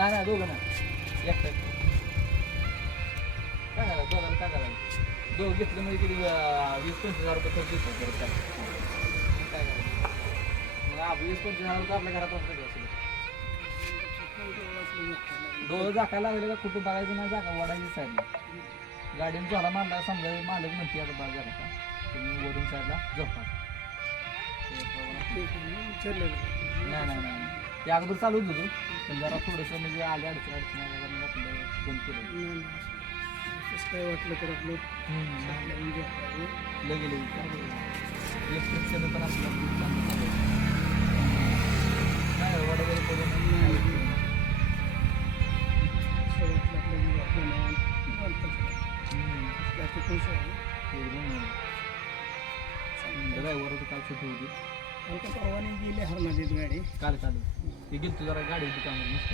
नाही नाही दोघं नाही एकटा काय करायचं दोघांना काय करायचं दोघं घेतलं म्हणजे किती 20-25 हजार रुपये खर्च येतो परत काय काय करायचं मग 20-25 हजार रुपये आपल्या घरात वाचले असेल डोळं झाकायला लागले का कुठं बघायचं नाही जागा वडायची साईडला गाडीने जोरा मारला समजा मालक म्हणते आता बघा जरा तुम्ही वडून साईडला झोपा नाही नाही नाही ते अगोदर चालूच होतो पण जरा थोडंसं म्हणजे आले अडचण आले आपलं बंद केलं काय वाटलं तर आपलं लगे इलेक्ट्रिकचं पण आपलं नाही वडावगैरे करून ड्रायव्हर काल सुट्टी होती परवाने गेले हरणात गाडी काल चालू ते गेलो जरा गाडी होती कामाला मस्त